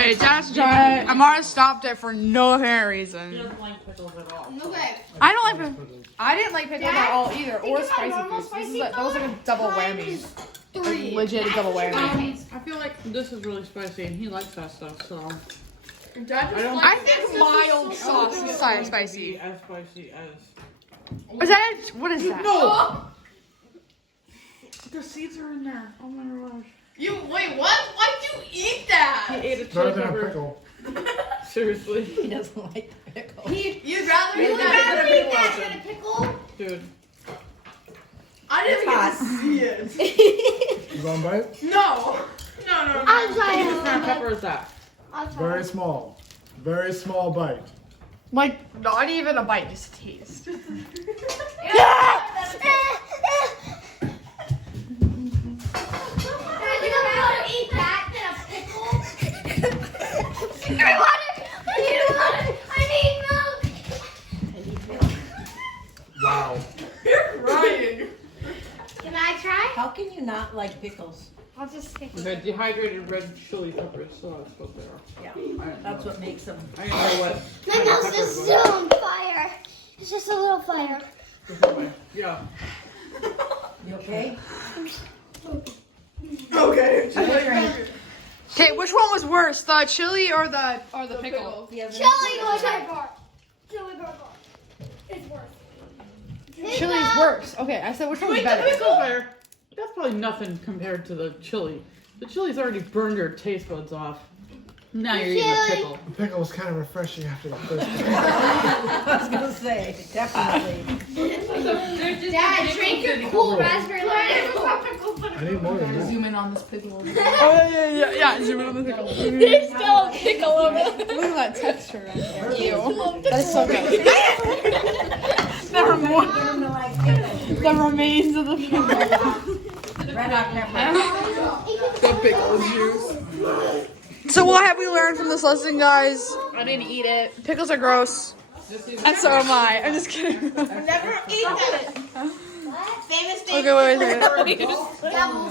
Okay, that's dry. Amara stopped it for no apparent reason. He doesn't like pickles at all. Okay. I don't like pickles. I didn't like pickles at all either, or Think about spicy normal foods. spicy That was like a double whammy. Three. A legit double whammy. I feel like this is really spicy, and he likes that stuff. So I think mild sauce is spicy. As spicy as. Is that? What is that? No. The seeds are in there. Oh my gosh. You wait, what? Why'd you eat that? He ate a Better chili than a pepper. pickle. Seriously, He doesn't like the pickle. You'd rather You'd eat that rather than eat that than a pickle? dude. I didn't It's even get to see it. You want a bite? No. No. I'll What try kind of it. pepper is that? I'll try Very it. small. Very small bite. Like not even a bite, just a taste. I'd rather eat that than a pickle. I need water. I need milk. Wow. You're crying. Can I try? How can you not like pickles? I'll just take The dehydrated red chili peppers. So that's what they are. Yeah, that's what makes them. I didn't know what. My kind of nose pepper is it was. still on fire. It's just a little fire. Yeah. You okay? Okay. Okay, which one was worse, the chili or the pickle? Chili pepper. Chili pepper. It's worse. Chili's worse. Okay, I said which one was Wait, the better. pickle there. That's probably nothing compared to the chili. The chili's already burned your taste buds off. Now you're eating a pickle. The pickle was kind of refreshing after the first one. I was gonna say, definitely. Dad, drink your cool raspberry lemonade. I need more than that. Zoom in on this pickle. Oh yeah. Zoom in on the pickle. There's still a pickle over there. Look at that texture right there. Ew. That's so good. The remains of the pickle. Red hot pepper. The pickle juice. So what have we learned from this lesson, guys? I didn't eat it. Pickles are gross. And so am I. I'm just kidding. Never eat that. Famous Okay, wait. Double